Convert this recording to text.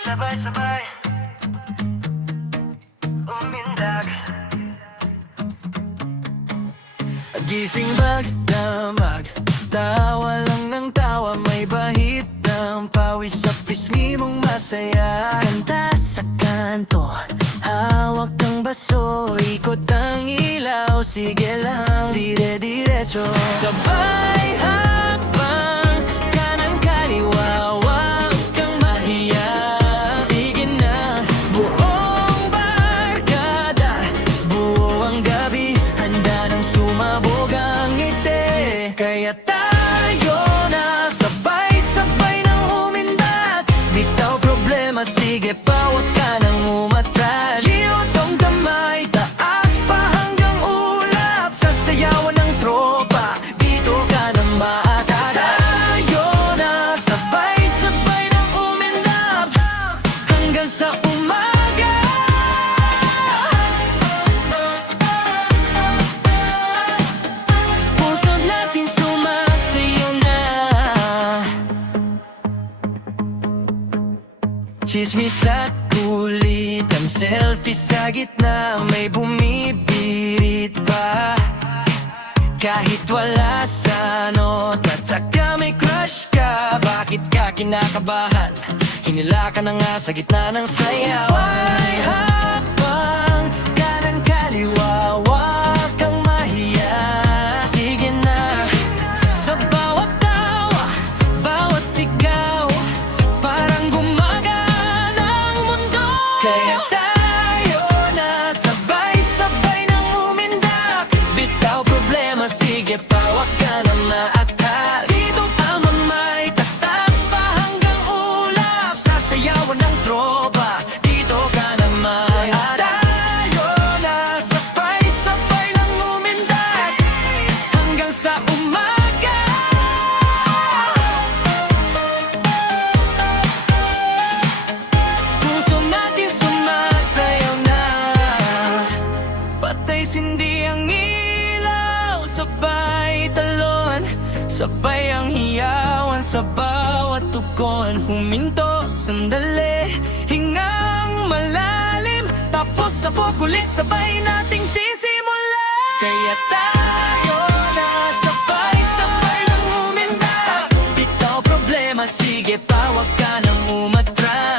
Sabay-sabay umindag. Gising magdamag, tawa lang ng tawa, may bahid ng pawis sa pisngi mong masaya. Kanta sa kanto, hawak ng baso, ikot ang ilaw, sige lang, dire-diretso. Sabay hakbang, kanan kaliwa, wag kang mahiya. Sige na, buong barkada, buo ang gabi, handa nang sumabog ang ngiti. Kaya tayo na sabay-sabay nang umindak, bitaw problema, sige pa, wag ka nang umatras. Liotong kamay, taas pa hanggang ulap, sasayawan ng tropa, dito ka na maatara. Tayo na sabay-sabay nang umindak, hanggang sa umaga. Puso natin sumasayaw na. Chismis at kulit, ang selfie sa gitna, may bumibirit pa. Kahit wala sa note at saka may crush ka, bakit ka kinakabahan? Hinila ka na nga sa gitna ng sayaw. Sabay hakbang, kanan kaliwa, wag kang mahiya. Sige na, sa bawat tawa, bawat sigaw, parang gumagana ang mundo. Kaya tayo na sabay-sabay nang umindak, bitaw problema, sige pa, wag ka na maatras. Dito ang mamay, tatas pa hanggang ulap, sasayawan ng tropa, dito ka na maatras. Tayo na sabay-sabay nang umindak, hanggang sa umaga. Puso natin sumasayaw na, patay sindi ang ilaw, sabay talon, sabay ang hiyawan sa bawat tukon. Huminto sandali, hingang malalim, tapos sabog ulit, sabay nating sisimulan. Kaya tayo na sabay-sabay nang umindak, bitaw problema, sige pa, wag ka nang umatras.